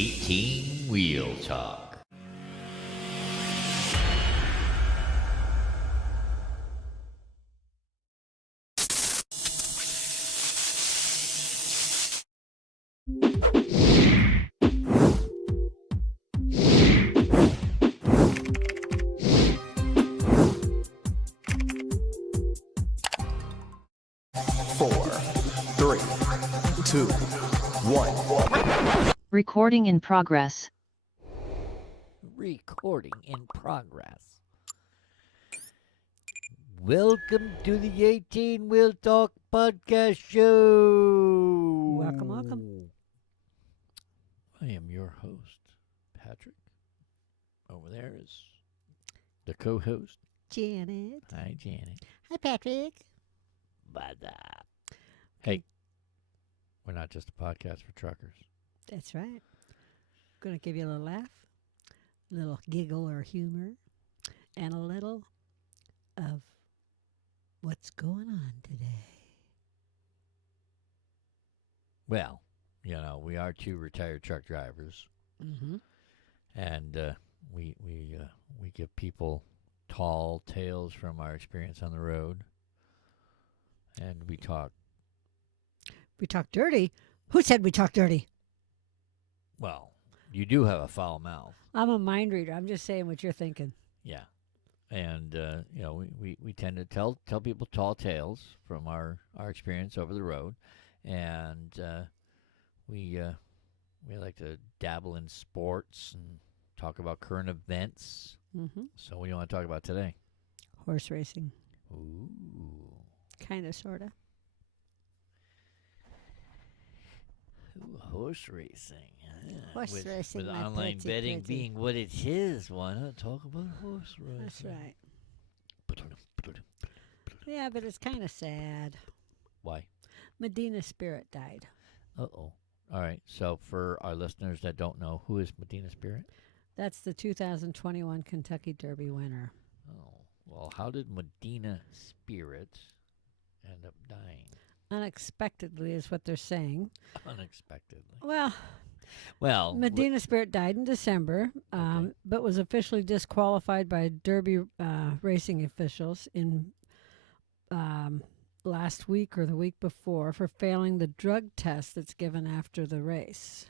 18 Wheel Talk. Four, three, two, one. Recording in progress. Recording in progress. Welcome to the 18 Wheel Talk podcast show. Welcome, welcome. I am your host, Patrick. Over there is the co-host. Janet. Hi, Janet. Hi, Patrick. But, hey, we're not just a podcast for truckers. That's right. Going to give you a little laugh, a little giggle or humor, and a little of what's going on today. Well, you know, we are two retired truck drivers, Mm-hmm. and we give people tall tales from our experience on the road, and we talk. We talk dirty. Who said we talk dirty? Well, you do have a foul mouth, I'm a mind reader. I'm just saying what you're thinking. yeah, and you know, we tend to tell people tall tales from our experience over the road, and we like to dabble in sports and talk about current events. Mm-hmm. So, what do you want to talk about today? Horse racing. Ooh. Kind of, sort of. Ooh, horse racing. Horse racing, With my online pretty, betting pretty. being what it is, why not talk about horse racing? That's right. Yeah, but it's kind of sad. Why? Medina Spirit died. Uh-oh. All right. So for our listeners that don't know, who is Medina Spirit? That's the 2021 Kentucky Derby winner. Oh. Well, how did Medina Spirit end up dying? Unexpectedly is what they're saying. Unexpectedly. Well, Medina Spirit died in December, Okay. but was officially disqualified by Derby racing officials in last week or the week before for failing the drug test that's given after the race.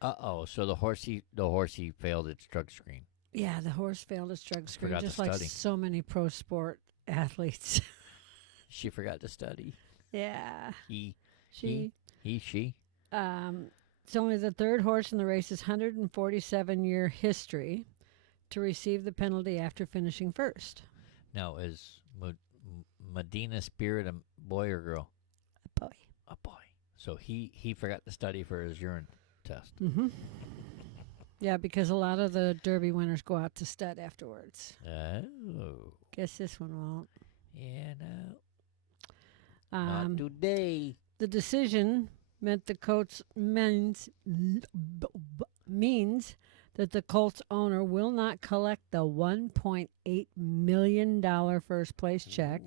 Uh-oh. So the horsey failed its drug screen. Yeah, the horse failed its drug screen, Forgot to just like study. so many pro sport athletes. She forgot to study. Yeah, She. It's only the third horse in the race's 147-year history to receive the penalty after finishing first. Now, is Medina Spirit a boy or girl? A boy. A boy. So he forgot to study for his urine test. Mm-hmm. Yeah, because a lot of the Derby winners go out to stud afterwards. Oh. Guess this one won't. Yeah, no. Not today. The decision meant the Colts means that the Colts owner will not collect the $1.8 million first place check,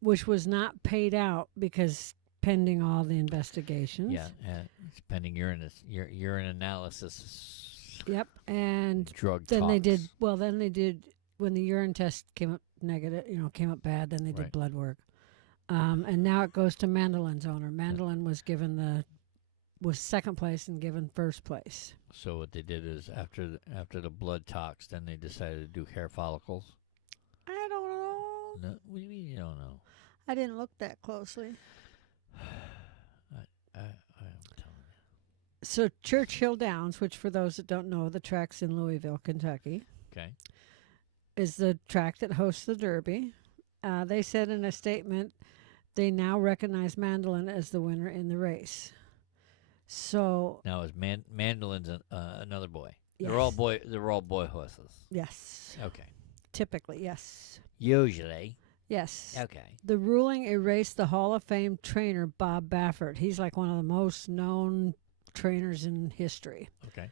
which was not paid out because pending all the investigations. Yeah, it's pending urine analysis. Yep, and Drug then tox. they did when the urine test came up negative, came up bad, then they did Right. blood work. And now it goes to Mandaloun's owner. Mandaloun was second place and given first place. So what they did is after the blood tox, then they decided to do hair follicles. I don't know. No, what do you mean you don't know? I didn't look that closely. I'm telling you. So Churchill Downs, which for those that don't know, the track's in Louisville, Kentucky, Okay. is the track that hosts the Derby. They said in a statement they now recognize Mandaloun as the winner in the race. So Now is Mandaloun's another boy? yes. They're all boy horses. Yes. Okay. Typically, yes. Usually. Yes. Okay. The ruling erased the Hall of Fame trainer Bob Baffert. He's like one of the most known trainers in history. Okay.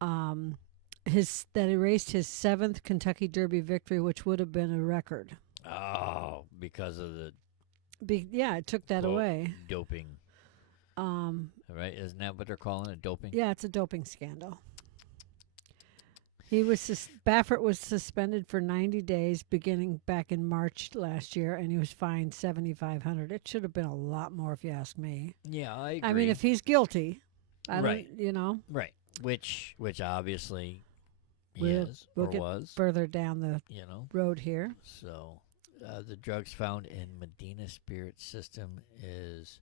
That erased his 7th Kentucky Derby victory, which would have been a record. Oh, because of the It took that quote, away. doping. Right? Isn't that what they're calling it? Doping? Yeah, it's a doping scandal. Baffert was suspended for 90 days beginning back in March last year, and he was fined $7,500. It should have been a lot more, if you ask me. Yeah, I agree. I mean, if he's guilty, Right. Right. Which obviously he We'll is or get was. further down the road here. So the drugs found in Medina Spirit system is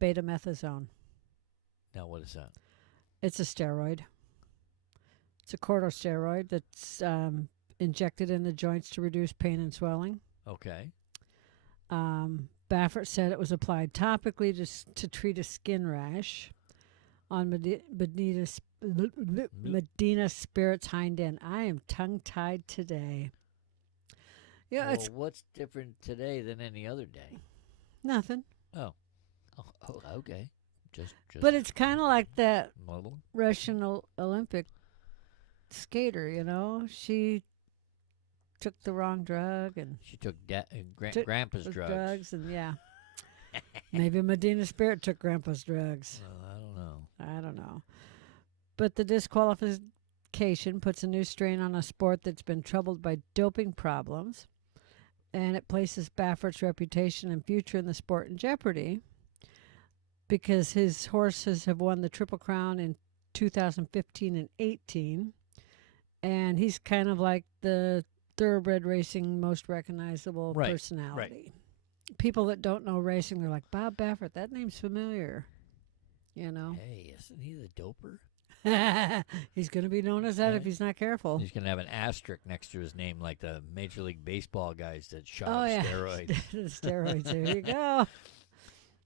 Betamethasone. now what is that? It's a steroid. It's a corticosteroid that's injected in the joints to reduce pain and swelling. Okay. Baffert said it was applied topically to treat a skin rash on Medina Spirit's hind end. I am tongue-tied today. Yeah, Well, it's what's different today than any other day? nothing. Oh, okay. Just. But it's kind of like that model. Russian Olympic skater, She took the wrong drug and She took Grandpa's those drugs. and maybe Medina Spirit took Grandpa's drugs. Well, I don't know. But the disqualification puts a new strain on a sport that's been troubled by doping problems, and it places Baffert's reputation and future in the sport in jeopardy because his horses have won the Triple Crown in 2015 and 18, and he's kind of like the thoroughbred racing most recognizable personality. People that don't know racing, they're like, Bob Baffert, that name's familiar. Hey, isn't he the doper? He's going to be known as that if he's not careful. He's going to have an asterisk next to his name like the Major League Baseball guys that shot steroids. The steroids, there you go.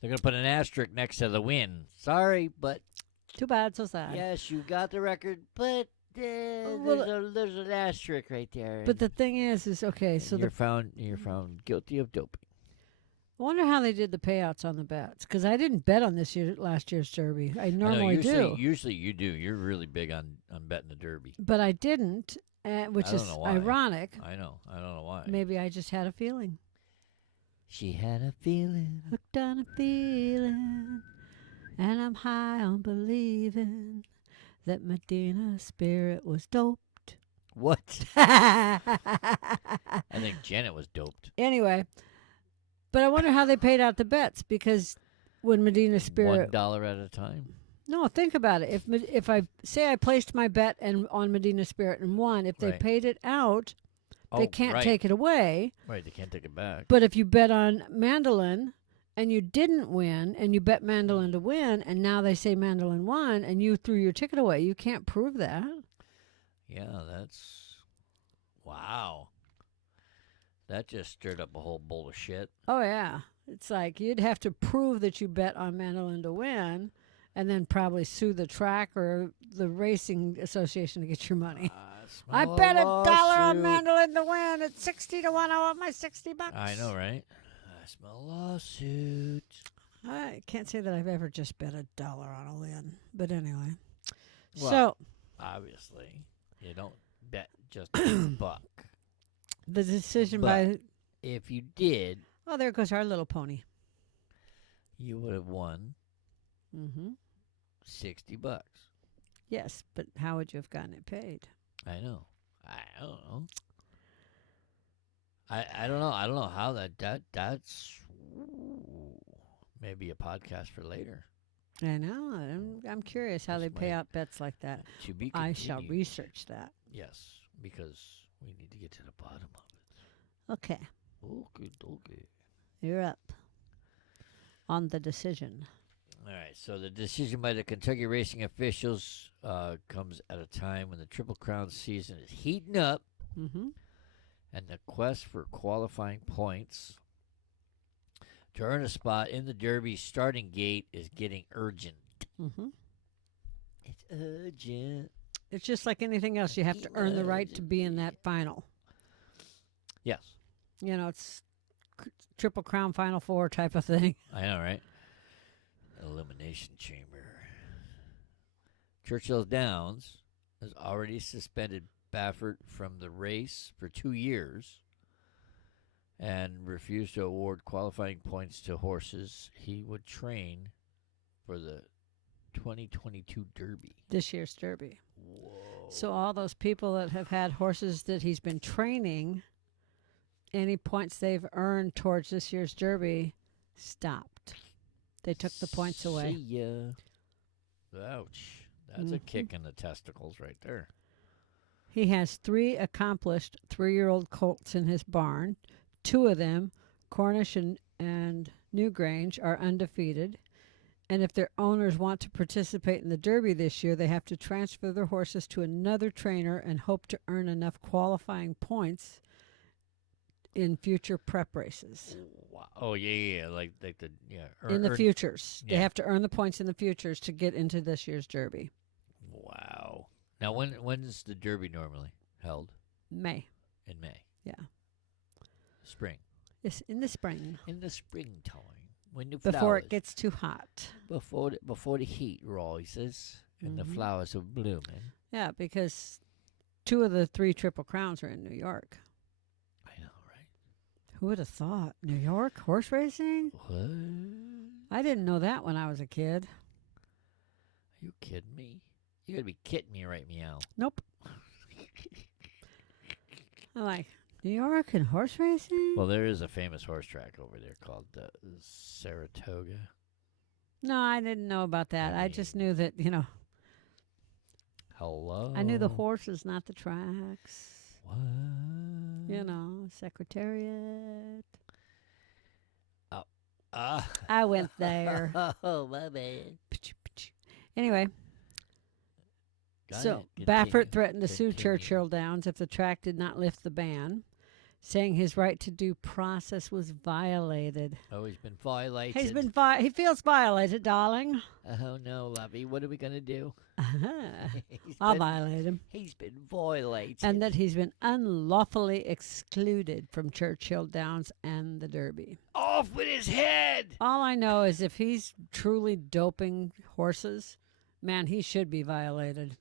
They're going to put an asterisk next to the win. Sorry, but... Too bad, so sad. Yes, you got the record, but there's an asterisk right there. But the thing is okay, so you're found guilty of doping. I wonder how they did the payouts on the bets, because I didn't bet on last year's Derby. I normally do. Usually you do. You're really big on betting the Derby. But I didn't, which is ironic. I know. I don't know why. Maybe I just had a feeling. She had a feeling. Hooked on a feeling, and I'm high on believing that Medina Spirit was doped. What? I think Janet was doped. Anyway. But I wonder how they paid out the bets, because when Medina Spirit $1 at a time. No, think about it. If I say I placed my bet on Medina Spirit and won, if they paid it out, they can't take it away. Right, they can't take it back. But if you bet on Mandaloun and you didn't win, and you bet Mandaloun to win, and now they say Mandaloun won, and you threw your ticket away, you can't prove that. Yeah, wow. That just stirred up a whole bowl of shit. Oh, yeah. It's like you'd have to prove that you bet on Mandaloun to win and then probably sue the track or the racing association to get your money. I bet $1 on Mandaloun to win. It's 60 to 1. I want my $60. I know, right? I smell a lawsuit. I can't say that I've ever just bet $1 on a win. But anyway. Well, so obviously, you don't bet just a buck. The decision if you did... Oh, there goes our little pony. You would have won $60. Yes, but how would you have gotten it paid? I know. I don't know. I don't know. I don't know how that's maybe a podcast for later. I know. I'm curious how they pay out bets like that. To be I shall research that. Yes, because we need to get to the bottom of it. Okay. Okay. You're up on the decision. All right. So the decision by the Kentucky racing officials comes at a time when the Triple Crown season is heating up, and the quest for qualifying points to earn a spot in the Derby starting gate is getting urgent. It's urgent. It's just like anything else. You have to earn the right to be in that final. Yes. It's Triple Crown Final Four type of thing. I know, right? Elimination Chamber. Churchill Downs has already suspended Baffert from the race for 2 years and refused to award qualifying points to horses he would train for the 2022 Derby. This year's Derby. Whoa. So all those people that have had horses that he's been training, any points they've earned towards this year's Derby stopped. They took the points away. See ya. Ouch. That's a kick in the testicles right there. He has 3 accomplished 3-year-old colts in his barn. 2 of them, Cornish and Newgrange, are undefeated. And if their owners want to participate in the Derby this year, they have to transfer their horses to another trainer and hope to earn enough qualifying points in future prep races. Wow. Oh yeah, like the In the futures. yeah. They have to earn the points in the futures to get into this year's Derby. Wow. Now when's the Derby normally held? May. In May. Yeah. Spring. It's in the spring. In the springtime. When the Before flowers, it gets too hot. before the heat rises and the flowers are blooming. Yeah, because 2 of the 3 Triple Crowns are in New York. I know, right? Who would have thought? New York horse racing? What? I didn't know that when I was a kid. Are you kidding me? You gotta be kidding me, right, meow? Nope. I'm like, New York and horse racing? Well, there is a famous horse track over there called Saratoga. No, I didn't know about that. I just knew that, Hello. I knew the horses, not the tracks. What? Secretariat. Oh. I went there. Oh, my bad. Anyway, Got so it. Baffert Continue. threatened to sue Continue. Churchill Downs if the track did not lift the ban, saying his right to due process was violated. Oh, he's been violated. He feels violated, darling. Oh, no, lovey. What are we going to do? I'll violate him. He's been violated. And that he's been unlawfully excluded from Churchill Downs and the Derby. Off with his head! All I know is if he's truly doping horses, man, he should be violated.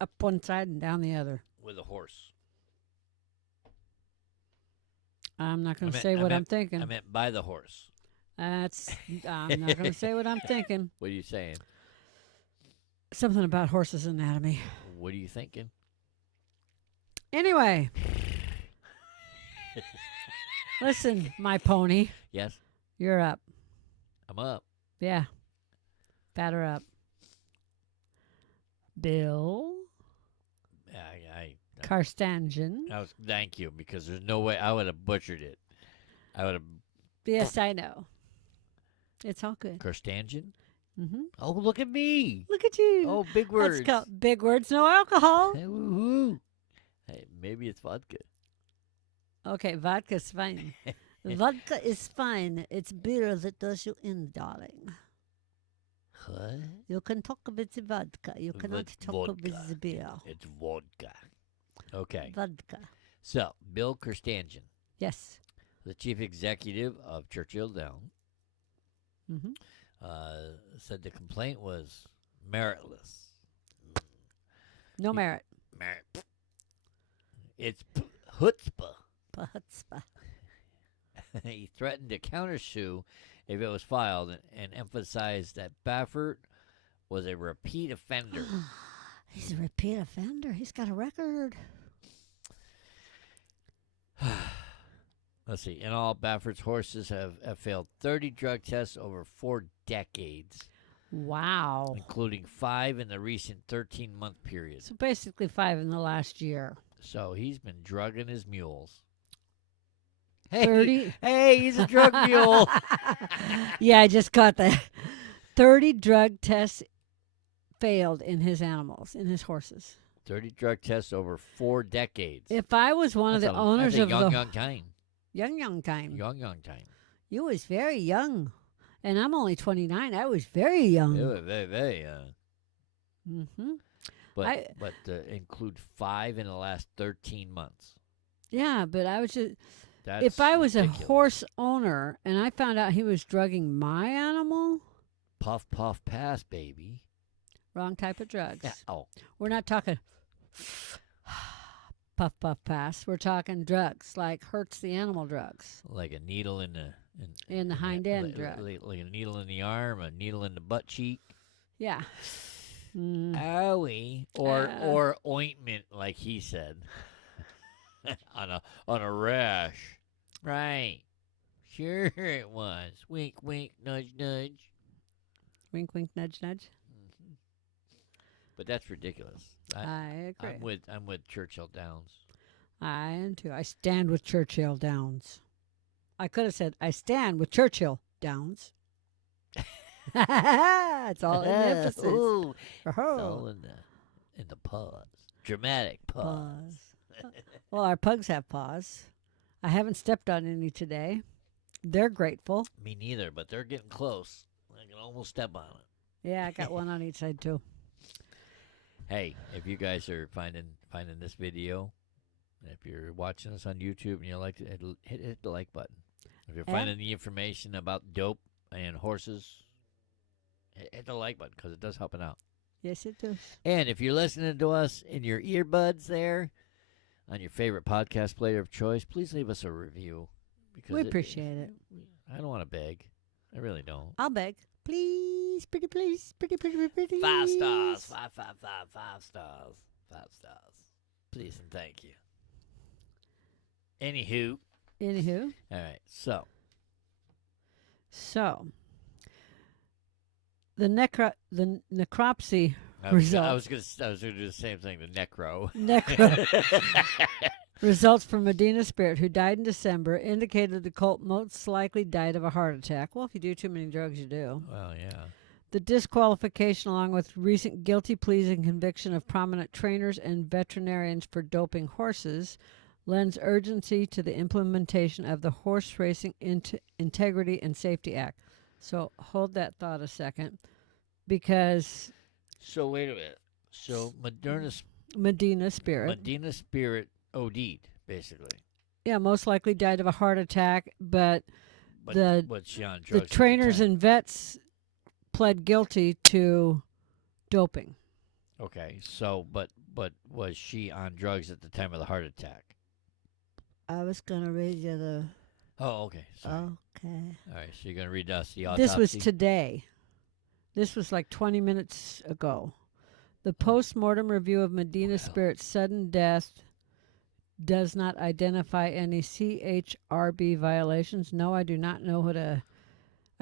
Up one side and down the other. With a horse. I'm not going I to meant- say I what I'm meant- thinking. I meant by the horse. I'm not going to say what I'm thinking. What are you saying? Something about horses' anatomy. What are you thinking? Anyway. Listen, my pony. Yes, You're up. I'm up. Yeah. Batter up. Bill Karstanjan. Thank you, because there's no way I would have butchered it. I would have. Yes, I know. It's all good. Karstanjan? Mm-hmm. Oh, look at me. Look at you. Oh, big words. Let's go. Big words, no alcohol. Hey, woo-hoo. Hey, maybe it's vodka. Okay, vodka's fine. Vodka is fine. It's beer that does you in, darling. What? You can talk with the vodka. You cannot With talk vodka. with the beer. It's vodka. Okay. Vodka. So, Bill Karstanjan, Yes. the chief executive of Churchill Downs, Mm-hmm. said the complaint was meritless. No merit. Merit. It's chutzpah. Chutzpah. He threatened to countersue if it was filed and emphasized that Baffert was a repeat offender. He's a repeat offender. He's got a record. Let's see. In all, Baffert's horses have failed 30 drug tests over 4 decades, Wow. including 5 in the recent 13-month period. So basically 5 in the last year. So he's been drugging his mules. Hey, 30. hey, he's a drug mule. Yeah, I just caught that. 30 drug tests failed in his animals, in his horses. 30 drug tests over 4 decades. If I was one of the owners that's a of young, the young time. young time, Young time. you was very young, and I'm only 29. I was very young. They were very. Mm-hmm. But include 5 in the last 13 months. Yeah, but I was just. That's If I was ridiculous. a horse owner and I found out he was drugging my animal, Puff, puff, pass, baby. wrong type of drugs. Yeah. Oh, We're not talking puff, puff, pass. We're talking drugs, like hurts the animal drugs. like a needle in the In the hind end, right. like a needle in the arm, a needle in the butt cheek. Yeah. Mm. Owie. Or ointment, like he said. on a rash. Right. Sure it was. Wink, wink, nudge, nudge. Wink, wink, nudge, nudge. But that's ridiculous. I agree. I'm with Churchill Downs. I am too. I stand with Churchill Downs. I could have said I stand with Churchill Downs. It's all in the emphasis. Ooh, Oh. it's all in the pause. Dramatic pause. Well, our pugs have paws. I haven't stepped on any today. They're grateful. Me neither, but they're getting close. I can almost step on it. Yeah, I got one on each side too. Hey, if you guys are finding this video, and if you're watching us on YouTube and you like it, hit the like button. If you're finding the information about dope and horses, hit the like button because it does help it out. Yes, it does. And if you're listening to us in your earbuds there, on your favorite podcast player of choice, please leave us a review. Because we appreciate it. I don't want to beg. I really don't. I'll beg. Please, pretty please, pretty. 5 stars. 5 stars. 5 stars. Please and thank you. Anywho. All right. So. The necropsy results. I was gonna do the same thing. The necro. Results from Medina Spirit, who died in December, indicated the colt most likely died of a heart attack. Well, if you do too many drugs, you do. Well, yeah. The disqualification, along with recent guilty pleas and conviction of prominent trainers and veterinarians for doping horses, lends urgency to the implementation of the Horse Racing Integrity and Safety Act. So hold that thought a second, because... So wait a minute. So Medina Spirit OD'd, basically. Yeah, most likely died of a heart attack, but was she on drugs the trainers and vets pled guilty to doping. Okay, so but was she on drugs at the time of the heart attack? I was going to read you the... Oh, okay. Sorry. Okay. All right, so you're going to read us the autopsy? This was today. This was like 20 minutes ago. The post-mortem review of Medina Spirit's sudden death does not identify any CHRB violations. No, I do not know what I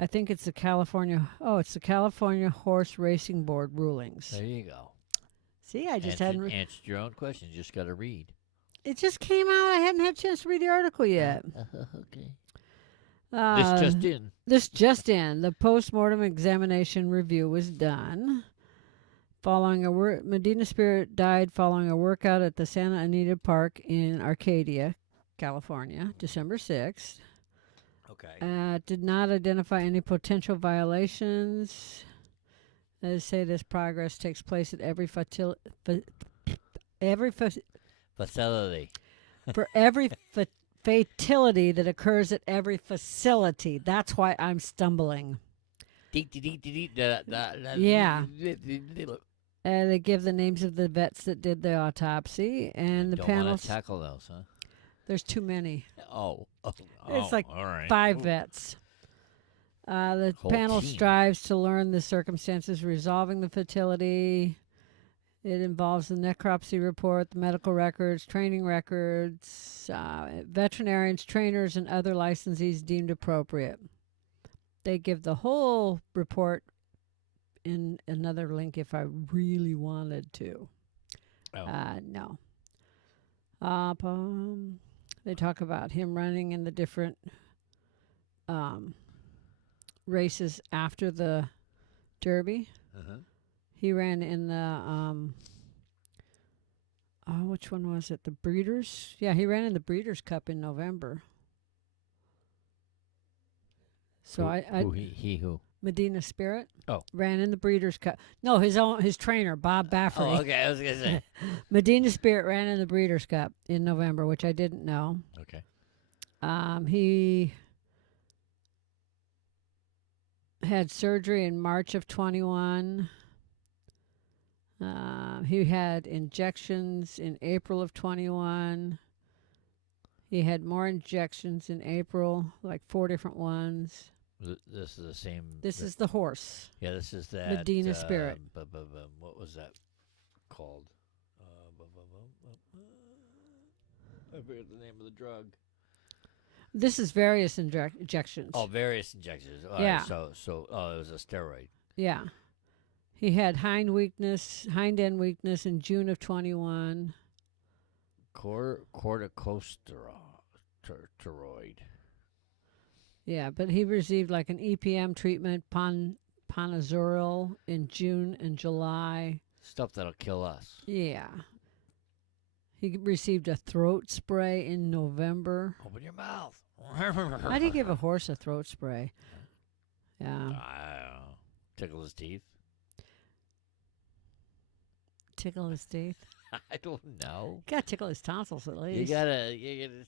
think it's the California Horse Racing Board rulings. There you go. See, I just hadn't... answered your own question. You just got to read. It just came out. I hadn't had a chance to read the article yet. Okay. This just in. The post-mortem examination review was done. Medina Spirit died following a workout at the Santa Anita Park in Arcadia, California, December 6th. Okay. Did not identify any potential violations. They say this progress takes place at every facility. For every fatality that occurs at every facility. That's why I'm stumbling. Yeah. They give the names of the vets that did the autopsy, and the Don't panel. Want to tackle those, huh? There's too many. It's like all right. 5 vets. The Whole panel team. strives to learn the circumstances resolving the fatality. It involves the necropsy report, the medical records, training records, veterinarians, trainers, and other licensees deemed appropriate. They give the whole report in another link if I really wanted to. No. They talk about him running in the different races after the Derby. Uh-huh. He ran in the, which one was it? The Breeders'? Yeah, he ran in the Breeders' Cup in November. So who? Medina Spirit. Oh. Ran in the Breeders' Cup. No, his trainer, Bob Baffert. Oh, okay, I was going to say. Medina Spirit ran in the Breeders' Cup in November, which I didn't know. Okay. He had surgery in March of 21. He had injections in April of 21. He had more injections in April, like 4 different ones. This is the same. This is the horse. Yeah, this is that Medina Spirit. What was that called? I forget the name of the drug. This is various injections. Oh, various injections. All Yeah. right, so it was a steroid. Yeah. He had hind end weakness in June of 21. Corticosteroid. Yeah, but he received like an EPM treatment, Panazoral, in June and July. Stuff that'll kill us. Yeah. He received a throat spray in November. Open your mouth. How do you give a horse a throat spray? Yeah. I don't know. Tickle his teeth. Tickle his teeth. I don't know. Gotta tickle his tonsils at least. You gotta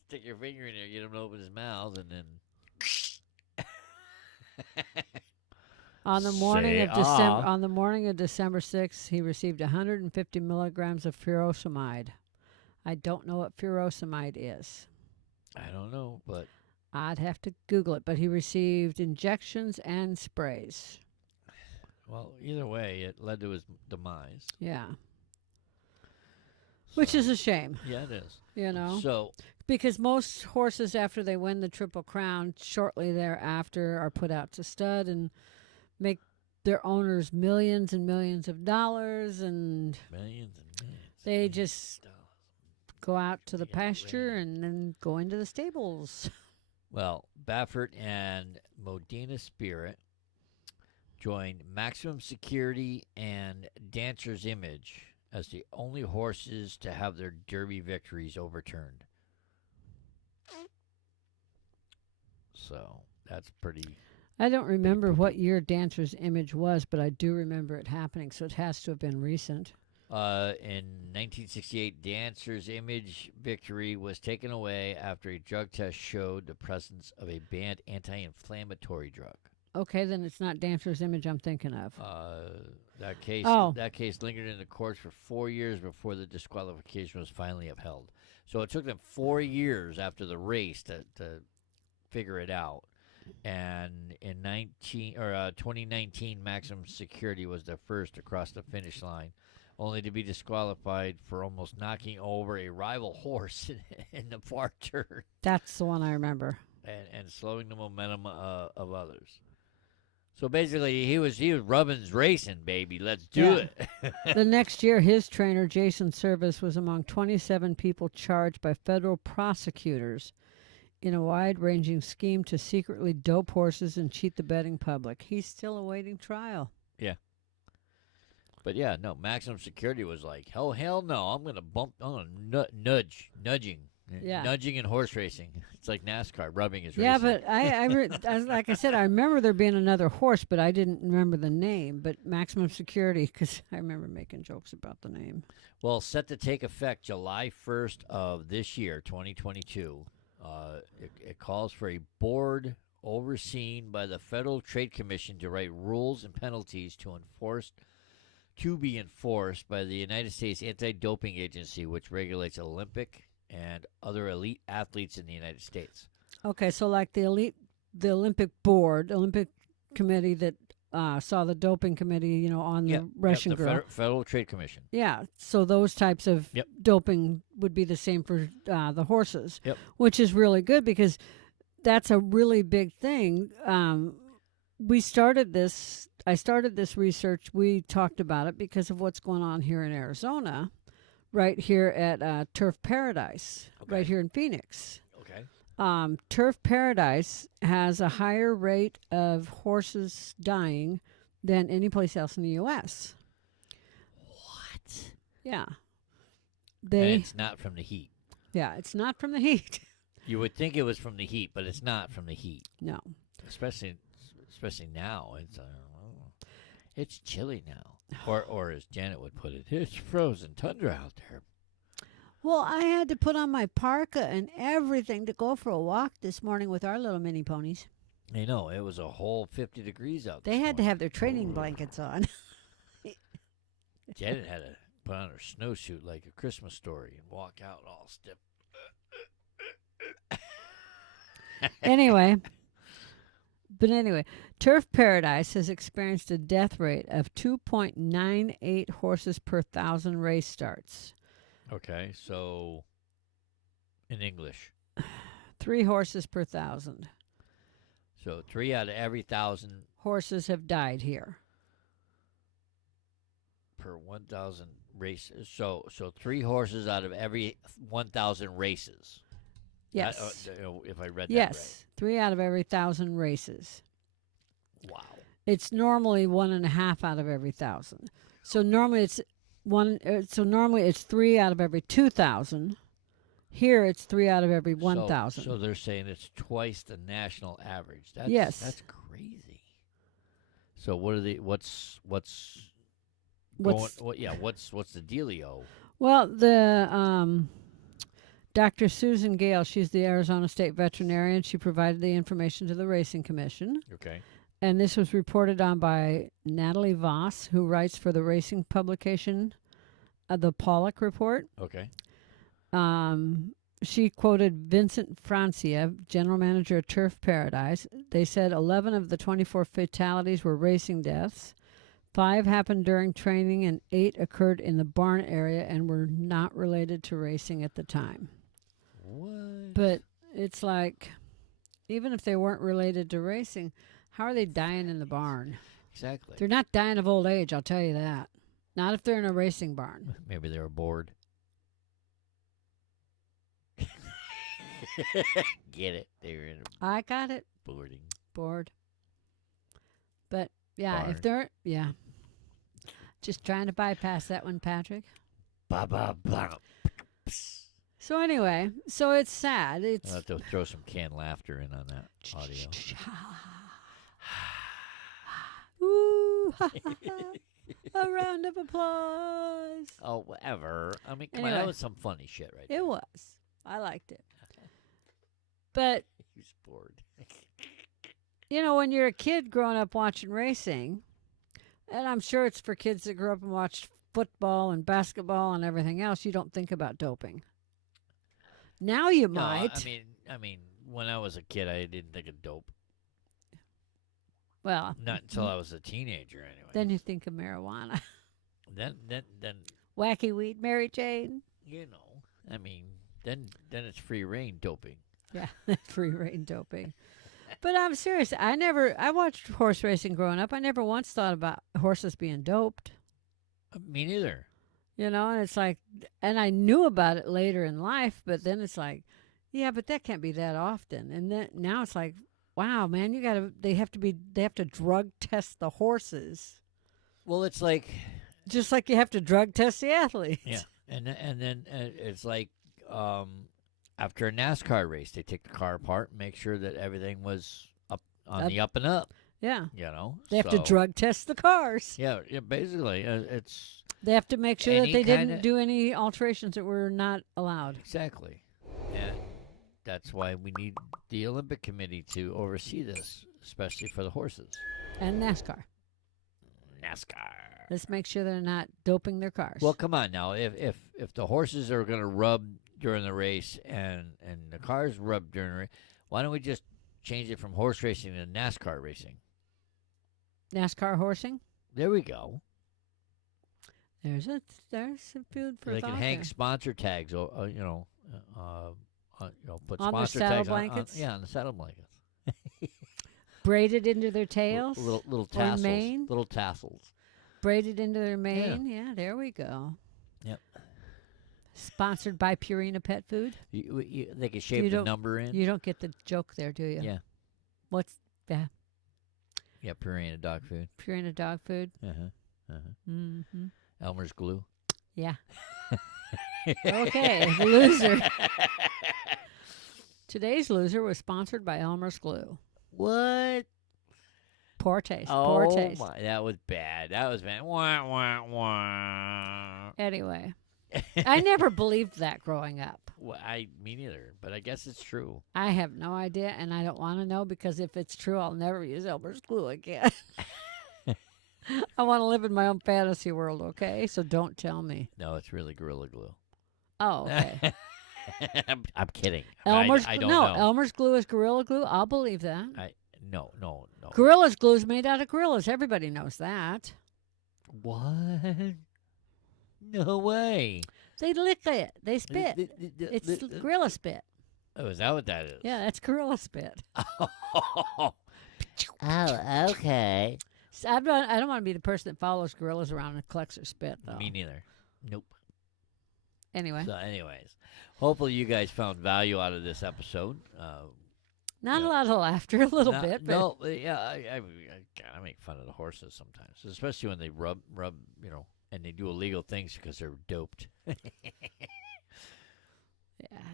stick your finger in there, get him to open his mouth, and then. On the morning of December 6th, he received 150 milligrams of furosemide. I don't know what furosemide is. I don't know, but I'd have to Google it. But he received injections and sprays. well, either way, it led to his demise. Yeah. Which So, is a shame, yeah, it is. you know. So Because most horses, after they win the Triple Crown, shortly thereafter are put out to stud and make their owners millions and millions of dollars, and millions and millions. they of just dollars. go out to the They get rid. pasture and then go into the stables. Well, Baffert and Medina Spirit joined Maximum Security and Dancer's Image as the only horses to have their Derby victories overturned. So that's pretty. I don't remember what year Dancer's Image was, but I do remember it happening, so it has to have been recent. In 1968, Dancer's Image victory was taken away after a drug test showed the presence of a banned anti-inflammatory drug. Okay, then it's not Dancer's Image I'm thinking of. That case Oh. that case lingered in the courts for 4 years before the disqualification was finally upheld. So it took them 4 years after the race to figure it out. And in 2019, Maximum Security was the first to cross the finish line, only to be disqualified for almost knocking over a rival horse in the far turn That's the one I remember. and slowing the momentum of others. So basically, he was Rubbin's racing, baby. Let's do it. The next year, his trainer, Jason Service, was among 27 people charged by federal prosecutors in a wide-ranging scheme to secretly dope horses and cheat the betting public. He's still awaiting trial. But yeah, no, Maximum Security was like, hell no, I'm gonna nudging, Yeah. nudging in horse racing. It's like NASCAR, rubbing is Yeah, racing. but like I said, I remember there being another horse, but I didn't remember the name. But Maximum Security, because I remember making jokes about the name. Well, set to take effect July 1st of this year, 2022. It calls for a board overseen by the Federal Trade Commission to write rules and penalties to be enforced by the United States Anti-Doping Agency, which regulates Olympic and other elite athletes in the United States. Okay, so like the Olympic board, Olympic committee that saw the doping committee, on the Russian the girl. Federal Trade Commission. Yeah, so those types of Yep. doping would be the same for the horses, Yep. which is really good because that's a really big thing. I started this research. We talked about it because of what's going on here in Arizona, right here at Turf Paradise, Okay. right here in Phoenix. Okay. Turf Paradise has a higher rate of horses dying than any place else in the U.S. What? Yeah. And They, it's not from the heat. yeah, it's not from the heat. You would think it was from the heat, but it's not from the heat. No. Especially now. It's chilly now. Or as Janet would put it, it's frozen tundra out there. Well, I had to put on my parka and everything to go for a walk this morning with our little mini ponies. I know, it was a whole 50 degrees out there. They had to have their training blankets on. Janet had to put on her snowsuit like a Christmas story and walk out all stiff. Anyway, Turf Paradise has experienced a death rate of 2.98 horses per 1,000 race starts. Okay, so in English. 3 horses per 1,000 So 3 out of every 1,000 horses have died here. per 1,000 races. So 3 horses out of every 1,000 races. Yes. If I read that Yes. 3 out of every 1,000 races. right. Wow. It's normally 1.5 out of every 1,000. So normally it's it's 3 out of every 2,000. Here it's 3 out of every 1,000. So they're saying it's twice the national average. Yes. That's crazy. So what are the what's What's the dealio? Well, the Dr. Susan Gale, she's the Arizona State veterinarian. She provided the information to the Racing Commission. Okay. And this was reported on by Natalie Voss, who writes for the racing publication, the Pollock Report. Okay. She quoted Vincent Francia, general manager of Turf Paradise. They said 11 of the 24 fatalities were racing deaths. 5 happened during training and 8 occurred in the barn area and were not related to racing at the time. What? But it's like, even if they weren't related to racing, how are they dying in the barn? Exactly. They're not dying of old age, I'll tell you that. Not if they're in a racing barn. Maybe they were bored. Get it? They were in I got it. boarding. Bored. But yeah, Barn. if they're just trying to bypass that one, Patrick. Ba ba ba. So anyway, so it's sad. It's I'll have to throw some canned laughter in on that audio. Ooh, ha, ha, ha. A round of applause. Oh, whatever. I mean, come on, Anyway. that was some funny shit right there. It was. I liked it. But He was bored. when you're a kid growing up watching racing, and I'm sure it's for kids that grew up and watched football and basketball and everything else, you don't think about doping. Now you No, might. I mean, when I was a kid, I didn't think of dope. Well, Not until I was a teenager, anyway. then you think of marijuana. then, Wacky weed, Mary Jane. I mean, then it's free reign doping. Yeah, free reign doping. But I'm serious. I watched horse racing growing up. I never once thought about horses being doped. Me neither. And it's like, and I knew about it later in life, but then it's like, yeah, but that can't be that often. And then now it's like, wow, man, they have to drug test the horses. Well, it's like, Just like you have to drug test the athletes. yeah, and then it's like, after a NASCAR race, they take the car apart and make sure that everything was on the up and up. Yeah. They have to So- drug test the cars. Yeah, basically, it's They have to make sure that Any they didn't kinda- do any alterations that were not allowed. exactly, and that's why we need the Olympic Committee to oversee this, especially for the horses. And NASCAR. NASCAR. Let's make sure they're not doping their cars. Well, come on now. If the horses are going to rub during the race and the cars rub during the race, why don't we just change it from horse racing to NASCAR racing? NASCAR horsing. There we go. There's some food for They thought can hang there. sponsor tags, put On their sponsor saddle tags blankets? on the saddle blankets. Braided into their tails. Little or tassels. mane. Little tassels. Braided into their mane. Yeah, there we go. Yep. Sponsored by Purina Pet Food. They can shape the don't- number in. You don't get the joke there, do you? Yeah. What's that? Yeah, Purina dog food. Purina dog food. Mm-hmm. Elmer's glue. Yeah. Okay, the loser. Today's loser was sponsored by Elmer's Glue. What? Poor taste. Oh Poor taste. my! That was bad. That was bad. Wah wah wah. Anyway, I never believed that growing up. Well, me neither. But I guess it's true. I have no idea, and I don't want to know because if it's true, I'll never use Elmer's Glue again. I want to live in my own fantasy world, okay? So don't tell me. No, it's really Gorilla Glue. Oh, okay. I'm kidding. Elmer's I don't no, know. Elmer's glue is Gorilla Glue. I'll believe that. No. Gorilla's glue is made out of gorillas. Everybody knows that. What? No way. They lick it. They spit. It's gorilla spit. Oh, is that what that is? Yeah, that's gorilla spit. Oh, okay. So I don't want to be the person that follows gorillas around and collects their spit, though. Me neither. Nope. Anyway, So, anyways, hopefully you guys found value out of this episode. not yeah. a lot of laughter, a little bit. But No, yeah, I make fun of the horses sometimes, especially when they rub, and they do illegal things because they're doped. yeah,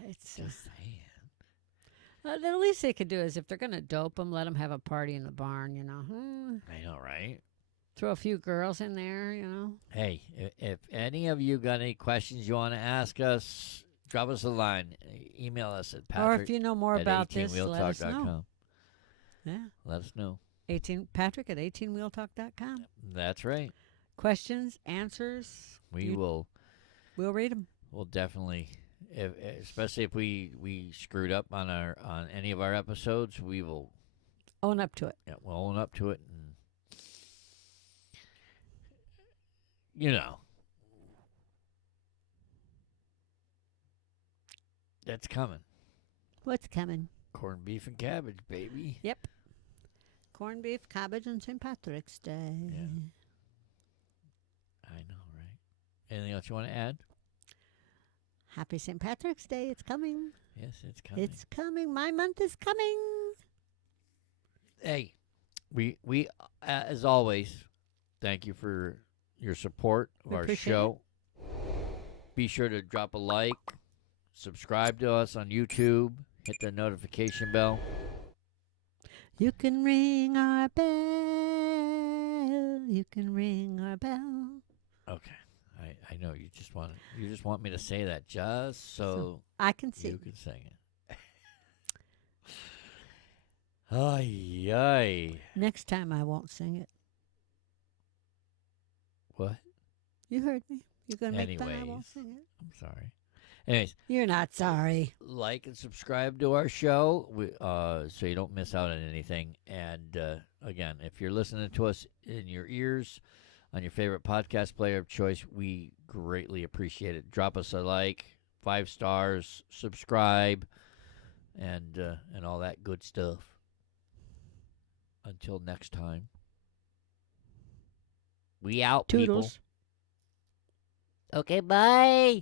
it's Just saying. the least they could do is if they're going to dope them, let them have a party in the barn. I know, right? Throw a few girls in there. Hey, if any of you got any questions you want to ask us, drop us a line. Email us at Patrick. Or if you know more about this, let us know. 18wheeltalk.com. Yeah, Let us know. Patrick at 18wheeltalk.com. That's right. Questions, answers. We'll read them. We'll definitely, especially if we screwed up on any of our episodes, we will Own up to it. Yeah, we'll own up to it, and that's coming. What's coming? Corned beef and cabbage, baby. Yep. Corned beef, cabbage, and St. Patrick's Day. Yeah. I know, right? Anything else you want to add? Happy St. Patrick's Day. It's coming. Yes, it's coming. It's coming. My month is coming. Hey, we as always, thank you for your support of We our appreciate show. Be sure to drop a like, subscribe to us on YouTube, hit the notification bell. You can ring our bell. You can ring our bell. Okay, I know you just want me to say that just so I can see. you can sing it. Ay, ay. Next time I won't sing it. What? You heard me. You're going to make fun I won't Anyways. sing it. I'm sorry. Anyways, You're not sorry. like and subscribe to our show so you don't miss out on anything. And again, if you're listening to us in your ears on your favorite podcast player of choice, we greatly appreciate it. Drop us a like, 5 stars, subscribe, and all that good stuff. Until next time, we out, Toodles. people. Okay, bye.